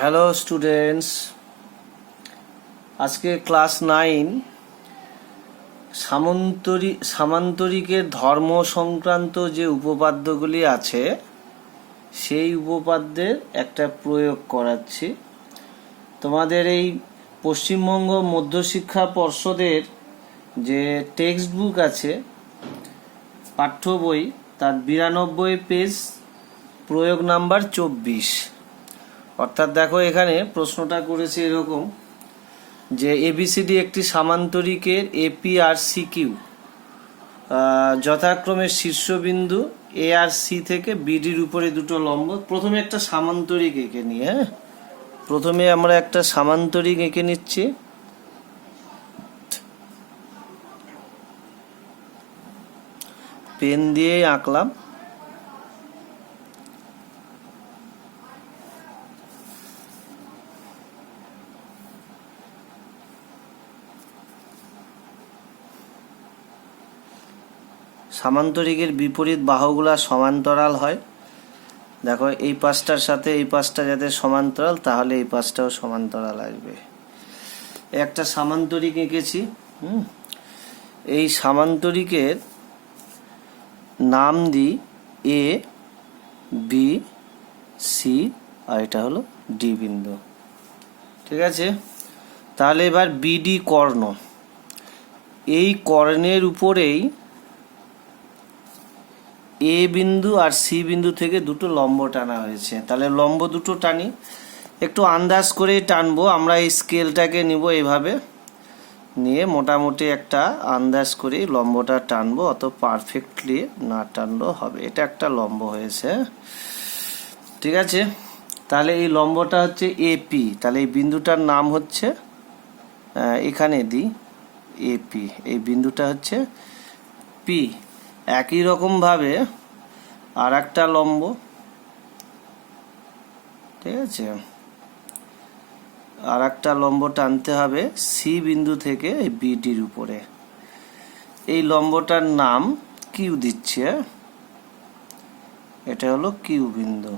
Hello students, আজকে class 9 সামান্তরিকের ধর্ম সংক্রান্ত যে উপপাদ্যগুলি আছে সেই উপপাদ্যের একটা প্রয়োগ করাচ্ছি। তোমাদের এই পশ্চিমবঙ্গ মধ্যশিক্ষা পর্ষদের যে টেক্সট বুক আছে, পাঠ্য বই, তার 92 পেজ, প্রয়োগ নাম্বার 24। অর্থাৎ দেখো, এখানে প্রশ্নটা করেছে এরকম যে এবিসিডি একটি সামান্তরিকের এপি আর সিকিউ যথাক্রমে শীর্ষবিন্দু এ আর সি থেকে বিডির উপরে দুটো লম্ব। প্রথমে একটা সামান্তরিক এঁকে নিই। প্রথমে আমরা একটা সামান্তরিক এঁকে নিচ্ছি। পেন দিয়ে আঁকলাম। সামান্তরিকের বিপরীত বাহুগুলা সমান্তরাল হয়। দেখো, এই পাশটার সাথে এই পাশটা যাতে সমান্তরাল, তাহলে এই পাশটাও সমান্তরাল আসবে। একটা সামান্তরিক এঁকেছি। এই সামান্তরিকের নাম দিই এ, বি, সি, আর এটা হলো ডি বিন্দু। ঠিক আছে, তাহলে এবার বিডি কর্ণ, এই কর্ণের উপরেই এ বিন্দু আর সি বিন্দু থেকে দুটো লম্ব টানা হয়েছে। তাহলে লম্ব দুটো টানি, একটু আন্দাজ করেই টানবো। আমরা এই স্কেলটাকে নিব, এইভাবে নিয়ে মোটামুটি একটা আন্দাজ করেই লম্বটা টানবো। অত পারফেক্টলি না টানলেও হবে। এটা একটা লম্ব হয়েছে, ঠিক আছে। তাহলে এই লম্বটা হচ্ছে এপি। তাহলে এই বিন্দুটার নাম হচ্ছে, এখানে দিই এপি, এই বিন্দুটা হচ্ছে পি। একই রকমভাবে আর একটা লম্ব, ঠিক আছে, আর একটা লম্ব টানতে হবে সি বিন্দু থেকে বিডির উপরে। এই লম্বটার নাম কিউ দিচ্ছে, এটা হলো কিউ বিন্দু।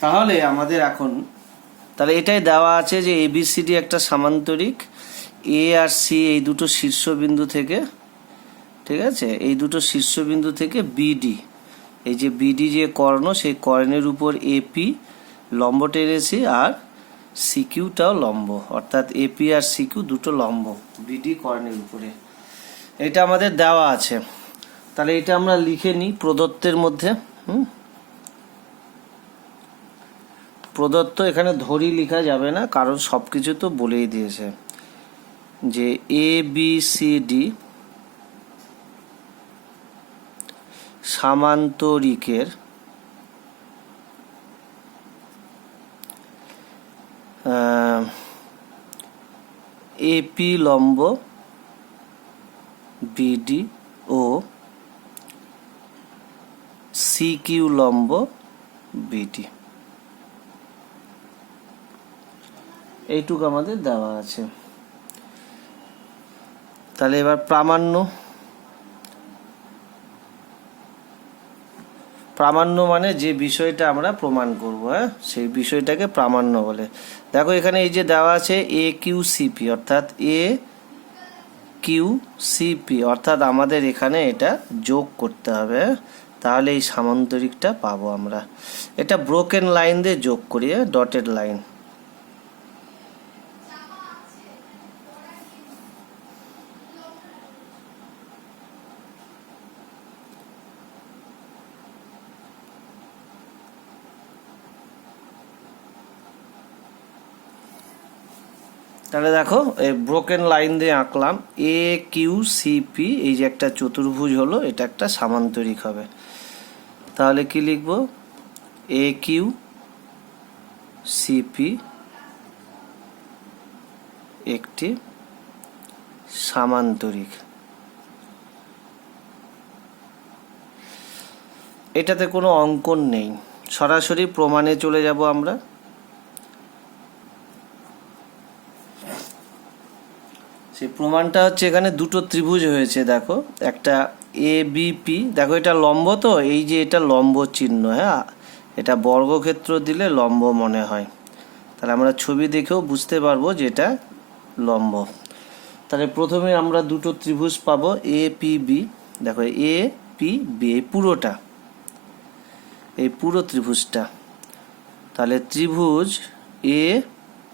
তাহলে আমাদের এখন, তাহলে এটাই দেওয়া আছে যে এবিসিডি একটা সামান্তরিক, এ আর সি এই দুটো শীর্ষবিন্দু থেকে, ঠিক আছে, এই দুটো শীর্ষবিন্দু থেকে বিডি, এই যে বিডি যে কর্ণ, সেই কর্ণের উপর এপি লম্ব টেনেছি, আর সিকিউটাও লম্ব। অর্থাৎ এপি আর সিকিউ দুটো লম্ব বিডি কর্ণের উপরে। এটা আমাদের দেওয়া আছে। তাহলে এটা আমরা লিখে নিই প্রদত্তের মধ্যে। প্রদত্ত এখানে ধরি লেখা যাবে না, কারণ সব কিছু তো বলেই দিয়েছে যে A B C D সামান্তরিকের AP লম্ব বিডি ও সিকিউ লম্ব বিডি, এইটুকু আমাদের দেওয়া আছে। তাহলে এবার প্রামাণ্য। প্রামাণ্য মানে যে বিষয়টা আমরা প্রমাণ করব, সেই বিষয়টাকে প্রামাণ্য বলে। দেখো, এখানে এই যে দেওয়া আছে এ কিউ সিপি, অর্থাৎ এ কিউ সিপি, অর্থাৎ আমাদের এখানে এটা যোগ করতে হবে। তাহলে এই সামান্তরিকটা পাবো আমরা। এটা ব্রোকেন লাইন দিয়ে যোগ করি, ডটেড লাইন। তাহলে দেখো, এই ব্রোকেন লাইন দিয়ে আঁকলাম এ কিউ সিপি, এই যে একটা চতুর্ভুজ হলো, এটা একটা সামান্তরিক হবে। তাহলে কি লিখব? এ কিউ সিপি একটি সামান্তরিক। এটাতে কোনো অঙ্কন নেই, সরাসরি প্রমাণে চলে যাব আমরা। সেই প্রমাণটা হচ্ছে, এখানে দুটো ত্রিভুজ হয়েছে। দেখো, একটা এ বি পি, দেখো এটা লম্ব, তো এই যে এটা লম্ব চিহ্ন, এটা বর্গক্ষেত্র দিলে লম্ব মনে হয়, তাহলে আমরা ছবি দেখেও বুঝতে পারবো যে এটা লম্ব। তাহলে প্রথমে আমরা দুটো ত্রিভুজ পাবো এ পি বি। দেখো এ পি বি এই পুরোটা, এই পুরো ত্রিভুজটা। তাহলে ত্রিভুজ এ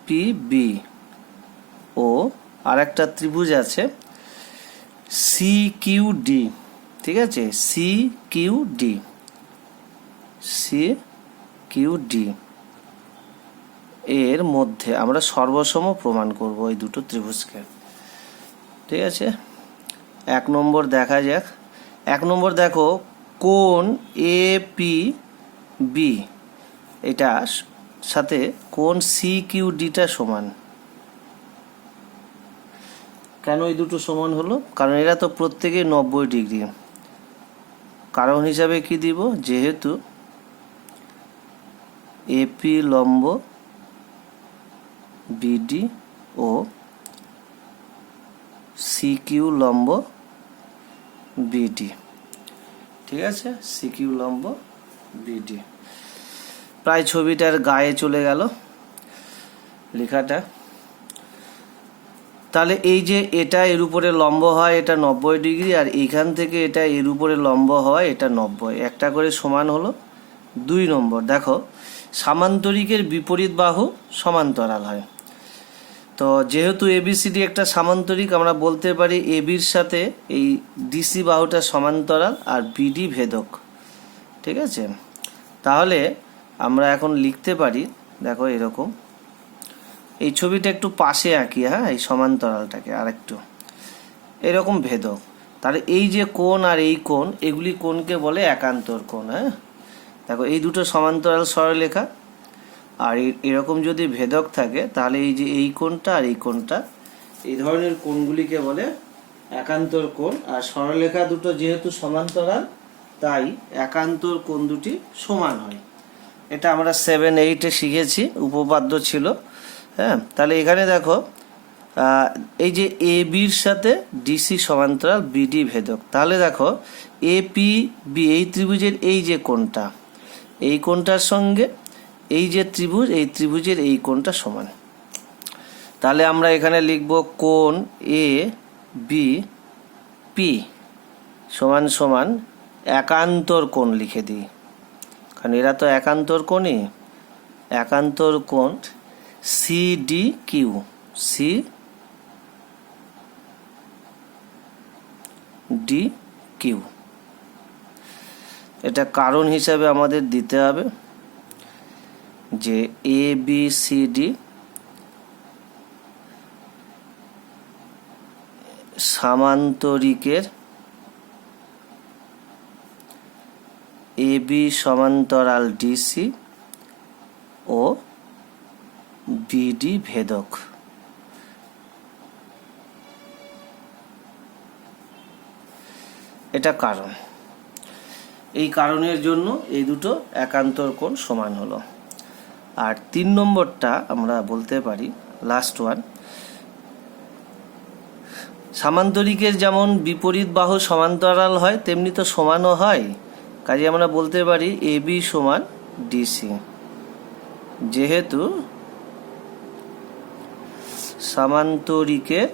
পি বি ও আরেকটা ত্রিভুজ আছে সি কিউ ডি। ঠিক আছে, C Q D, C Q D এর মধ্যে আমরা সর্বসম প্রমাণ করব এই দুটো ত্রিভুজকে। ঠিক আছে, 1 নম্বর দেখা যাক। 1 নম্বর দেখো কোণ এ পি বি এটা সাথে কোণ সি কিউ ডিটা সমান। কেন এই দুটো সমান হলো? কারণ এরা তো প্রত্যেকে 90 ডিগ্রি। কারণ হিসাবে কি দিব, যেহেতু এপি লম্ব বিডি ও সিকিউ লম্ব বিডি। ঠিক আছে, সিকিউ লম্ব বিডি। প্রায় ছবিটার গায়ে চলে গেল লেখাটা। তাহলে এই যে এটা এর উপরে লম্ব হয় এটা 90 ডিগ্রি, আর এইখান থেকে এটা এর উপরে লম্ব হয় এটা 90, একটা করে সমান হলো। 2 নম্বর দেখো সামান্তরিকের বিপরীত বাহু সমান্তরাল হয়। তো যেহেতু এবিসিডি একটা সামান্তরিক, আমরা বলতে পারি এবির সাথে এই ডিসি বাহুটা সমান্তরাল আর বিডি ভেদক। ঠিক আছে, তাহলে আমরা এখন লিখতে পারি, দেখো এরকম, এই ছবিটা একটু পাশে আঁকি, হ্যাঁ এই সমান্তরালটাকে আরেকটু এরকম ভেদক। তাহলে এই যে কোণ আর এই কোণ, এগুলি কোণকে বলে একান্তর কোণ। হ্যাঁ দেখো এই দুটো সমান্তরাল সরলরেখা, আর এরকম যদি ভেদক থাকে তাহলে এই যে এই কোণটা আর এই কোণটা, এই ধরনের কোণগুলিকে বলে একান্তর কোণ। আর সরলরেখা দুটো যেহেতু সমান্তরাল তাই একান্তর কোণ দুটি সমান হয়। এটা আমরা 7-8-এ শিখেছি, উপপাদ্য ছিল। হ্যাঁ, তাহলে এখানে দেখো এই যে এ বির সাথে ডিসি সমান্তরাল বিডি ভেদক। তাহলে দেখো এ পি বি এই ত্রিভুজের এই যে কোণটা, এই কোণটার সঙ্গে এই যে ত্রিভুজ, এই ত্রিভুজের এই কোণটা সমান। তাহলে আমরা এখানে লিখব কোণ এ বি পি সমান সমান একান্তর কোণ লিখে দিই, কারণ এরা তো একান্তর কোণই। একান্তর কোণ C D Q, C D Q. এটা কারণ হিসাবে আমাদের দিতে হবে যে এ বি সি ডি সামান্তরিকের এ বি সমান্তরাল ডিসি ও বিডি ভেদক। এটা কারণ, এই কারণের জন্য এই দুটো একান্তর কোণ সমান হলো। আর 3 নম্বরটা আমরা বলতে পারি লাস্ট ওয়ান, সামান্তরিকের যেমন বিপরীত বাহু সমান্তরাল হয় তেমনি তো সমানও হয়। কাজে আমরা বলতে পারি এ বি সমান ডিসি, যেহেতু সামান্তরিকের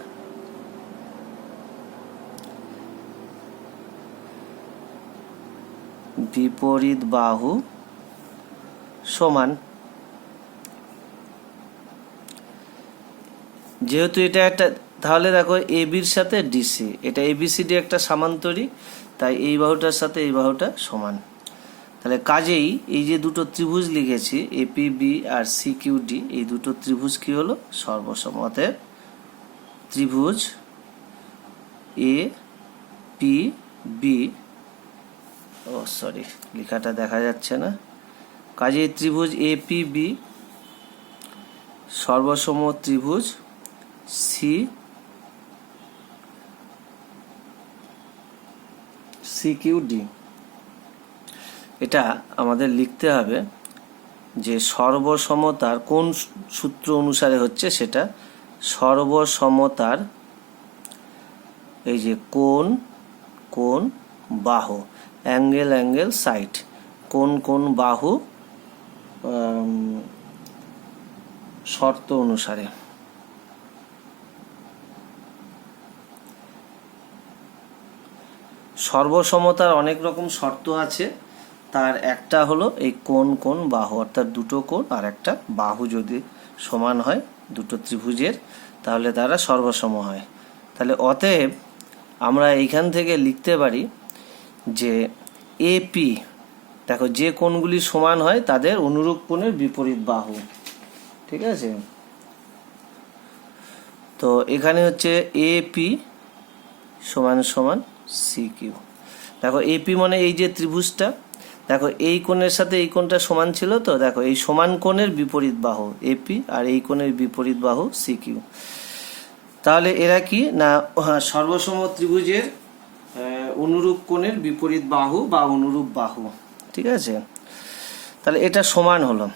বিপরীত বাহু সমান। যেহেতু এটা একটা, তাহলে দেখো এ বির সাথে ডিসি, এটা এবিসিডি একটা সামান্তরিক, তাই এই বাহুটার সাথে এই বাহুটা সমান। তাহলে কাজেই এই যে দুটো ত্রিভুজ লিখেছি এপিবি আর সিকিউডি, এই দুটো ত্রিভুজ কি হলো সর্বসম। অতএব ত্রিভুজ এ পি বি, ও সরি লেখাটা দেখা যাচ্ছে না, কাজেই ত্রিভুজ এ পি বি সর্বসম ত্রিভুজ সি সিকিউডি। এটা আমাদের লিখতে হবে যে সর্বসমতার কোন সূত্র অনুসারে হচ্ছে, সেটা সর্বসমতার এই যে কোণ কোণ বাহু, অ্যাঙ্গেল অ্যাঙ্গেল সাইড, কোণ কোণ বাহু শর্ত অনুসারে। সর্বসমতার অনেক রকম শর্ত আছে, তার একটা হলো এই কোণ বাহু, অর্থাৎ দুটো কোণ আর একটা বাহু যদি সমান হয় দুটো ত্রিভুজের, তাহলে তারা সর্বসম হয়। তাহলে অতএব আমরা এইখান থেকে লিখতে পারি যে এপি, দেখো যে কোণগুলি সমান হয় তাদের অনুরূপ কোণের বিপরীত বাহু, ঠিক আছে। তো এখানে হচ্ছে এপি সমান সমান সি কিউ। দেখো এপি মানে এই যে ত্রিভুজটা, দেখো এই কোণের সাথে এই কোণটা সমান ছিল, তো দেখো এই সমান কোণের বিপরীত বাহু এপি আর এই কোণের বিপরীত বাহু সি কিউ। তাহলে এরা কি না সর্বসম ত্রিভুজের অনুরূপ কোণের বিপরীত বাহু বা অনুরূপ বাহু, ঠিক আছে। তাহলে এটা সমান হলো।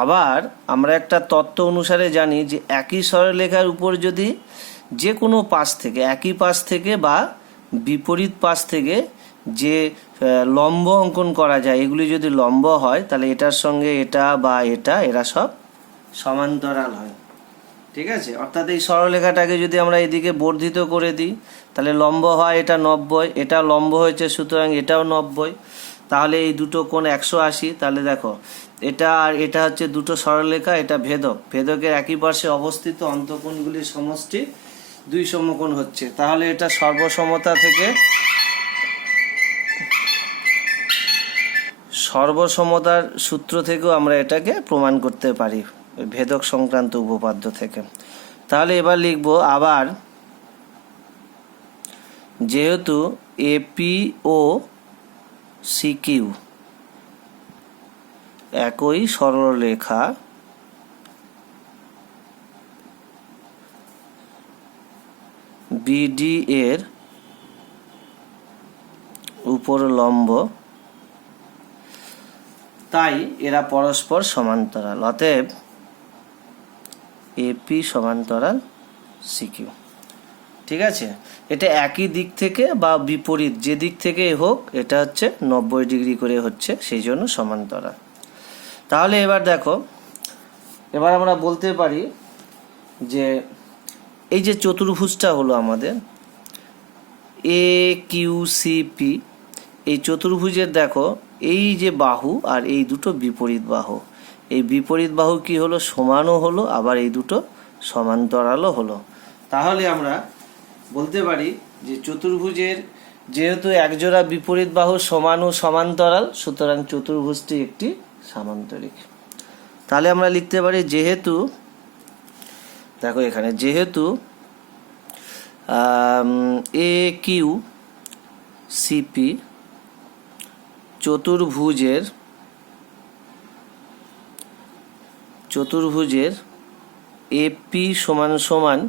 আবার আমরা একটা তত্ত্ব অনুসারে জানি যে একই সরলরেখার উপর যদি যে কোনো পাশ থেকে, একই পাশ থেকে বা বিপরীত পাশ থেকে যে লম্ব অঙ্কন করা যায়, এগুলি যদি লম্ব হয় তাহলে এটার সঙ্গে এটা বা এটা এরা সব সমান্তরাল হয়, ঠিক আছে। অর্থাৎ এই সরলরেখাটাকে যদি আমরা এদিকে বর্ধিত করে দিই তাহলে লম্ব হয় এটা 90, এটা লম্ব হয়েছে সুতরাং এটাও 90, তাহলে এই দুটো কোণ 180। তাহলে দেখো এটা আর এটা হচ্ছে দুটো সরলরেখা, এটা ভেদক, ভেদকের একই পাশে অবস্থিত অন্তঃকোণগুলির সমষ্টি 2 সমকোণ হচ্ছে। তাহলে এটা সর্বসমতা থেকে, সর্বসমতার সূত্র থেকেও আমরা এটাকে প্রমাণ করতে পারি, ভেদক সংক্রান্ত উপপাদ্য থেকে। তাহলে এবার লিখব আবার, যেহেতু এপি ও সিকিউ একই সরলরেখা, বিডি এর উপর লম্ব, তাই এরা পরস্পর সমান্তরাল। অতএব এপি সমান্তরাল সিকিউ, ঠিক আছে। এটা একই দিক থেকে বা বিপরীত যে দিক থেকে হোক, এটা হচ্ছে 90 ডিগ্রি করে হচ্ছে, সেই জন্য সমান্তরাল। তাহলে এবার দেখো, এবার আমরা বলতে পারি যে এই যে চতুর্ভুজটা হলো আমাদের এ কিউ সি পি, এই চতুর্ভুজের দেখো এই যে বাহু আর এই দুটো বিপরীত বাহু, এই বিপরীত বাহু কি হলো, সমানও হলো, আবার এই দুটো সমান্তরালও হলো। তাহলে আমরা বলতে পারি যে চতুর্ভুজের যেহেতু একজোড়া বিপরীত বাহু সমান ও সমান্তরাল, সুতরাং চতুর্ভুজটি একটি সামান্তরিক। তাহলে আমরা লিখতে পারি যেহেতু, দেখো এখানে যেহেতু এ কিউ সিপি চতুর্ভুজের এপি সমান সমান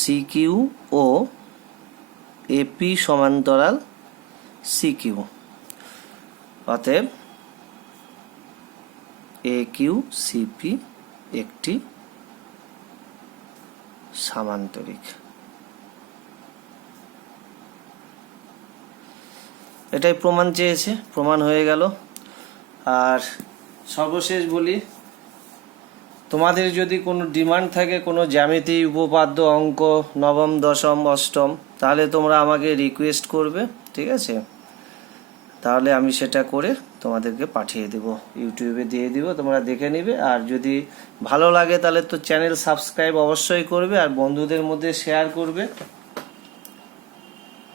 সিকিউ ও এপি সমান্তরাল সিকিউ, অতএব এ কিউ সিপি একটি সামান্তরিক। এটাই প্রমাণ চেয়েছে, প্রমাণ হয়ে গেল। আর সর্বশেষ বলি, তোমাদের যদি কোনো ডিমান্ড থাকে কোনো জ্যামিতি উপপাদ্য অঙ্ক নবম দশম অষ্টম, তাহলে তোমরা আমাকে রিকোয়েস্ট করবে, ঠিক আছে। তাহলে আমি সেটা করে তোমাদেরকে পাঠিয়ে দেব, ইউটিউবে দিয়ে দিব, তোমরা দেখে নিবে। আর যদি ভালো লাগে তাহলে তো চ্যানেল সাবস্ক্রাইব অবশ্যই করবে আর বন্ধুদের মধ্যে শেয়ার করবে।